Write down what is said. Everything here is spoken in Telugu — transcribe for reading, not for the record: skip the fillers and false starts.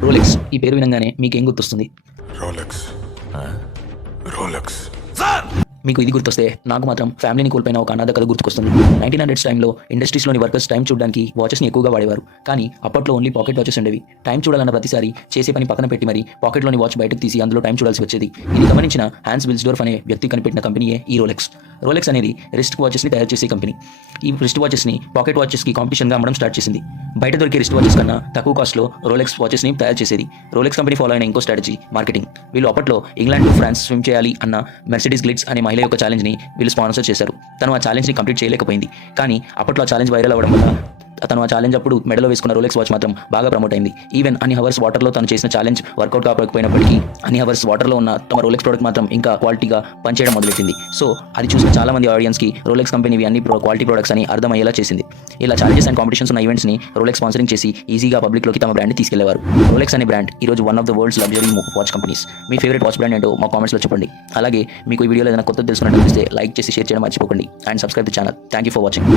రోలెక్స్ ఈ పేరు వినంగానే మీకేం గుర్తొస్తుంది? రోలెక్స్ రోలెక్స్ మీకు ఇది గుర్తొస్తే నాకు మాత్రం ఫ్యామిలీని కోల్పోయిన ఒక అనాథ కథ గుర్తుకొస్తుంది. 1900s టైంలో ఇండస్ట్రీస్లోని వర్కర్స్ టైం చూడడానికి వాచెస్ని ఎక్కువగా వాడేవారు. కానీ అప్పట్లో ఓన్లీ పాకెట్ వాచెస్ ఉండేవి. టైం చూడాలన్న ప్రతిసారి చేసే పని పక్కన పెట్టి మరి పాకెట్లోని వాచ్ బయటకు తీసి అందులో టైం చూడాల్సి వచ్చేది. ఇది గమనించిన హాన్స్ విల్స్డోర్ఫ్ అనే వ్యక్తి కనిపెట్టిన కంపెనీయే ఈ రోలెక్స్. రోలెక్స్ అనేది రిస్ట్ వాచెస్ని తయారు చేసే కంపెనీ. ఈ రిస్ట్ వాచెస్ని పాకెట్ వాచెస్కి కాంపిటీషన్గా అమ్మడం స్టార్ట్ చేసింది. బయట దొరికే రిస్ట్ వాచెస్ కన్నా తక్కువ కాస్ట్లో రోలెక్స్ వాచెస్ని తయారు చేసేది. రోలెక్స్ కంపెనీ ఫాలో అయిన ఇంకో స్ట్రాటజీ మార్కెటింగ్. వీళ్ళు అప్పట్లో ఇంగ్లాండ్ టు ఫ్రాన్స్ స్విమ్ చేయాలి అన్న మెర్సిడీస్ గ్లిట్స్ అనే మహిళ యొక్క ఛాలెంజ్ని వీళ్ళు స్పాన్సర్ చేశారు. తను ఆ ఛాలెంజ్ని కంప్లీట్ చేయలేకపోయింది. కానీ అప్పట్లో ఆ ఛాలెంజ్ వైరల్ అవ్వడం వల్ల తను ఆ ఛాలెంజ్ అప్పుడు మెడలో వేసుకున్న రోలెక్స్ వాచ్ మాత్రం బాగా ప్రమోట్ అయింది. ఈవెన్ అన్ని హవర్స్ వాటర్లో తను చేసిన ఛాలెంజ్ వర్కౌట్ కాకపోయినప్పటికీ అన్ని హవర్స్ వాటర్లో ఉన్న తమ రోలెక్స్ ప్రోడక్ట్ మాత్రం ఇంకా క్వాలిటీగా పనిచేయడం మొదలెట్టింది. సో అది చూసిన చాలా మంది ఆడియన్స్కి రోలెక్స్ కంపెనీవి అన్ని క్వాలిటీ ప్రొడక్ట్స్ అని అర్థమయ్యేలా చేసింది. ఇలా ఛాలెంజెస్ అండ్ కాంపిటీషన్స్ ఉన్న ఈవెంట్స్ని రోలెక్స్ స్పాన్సరింగ్ చేసి ఈజీగా పబ్లిక్లోకి తమ బ్రాండ్ని తీసుకెళ్లేవారు. రోలెక్స్ అనే బ్రాండ్ ఈరోజు one of the world's luxury watch companies. Me favourite watch brand ఏంటో మా కామెంట్స్లో చెప్పండి. అలాగే మీకు ఈ వీడియోలో ఏదైనా కొత్తది తెలుసుకున్నట్టు అనిపిస్తే లైక్ చేసి షేర్ చేయడం మర్చిపోకండి and subscribe the channel. Thank you for watching.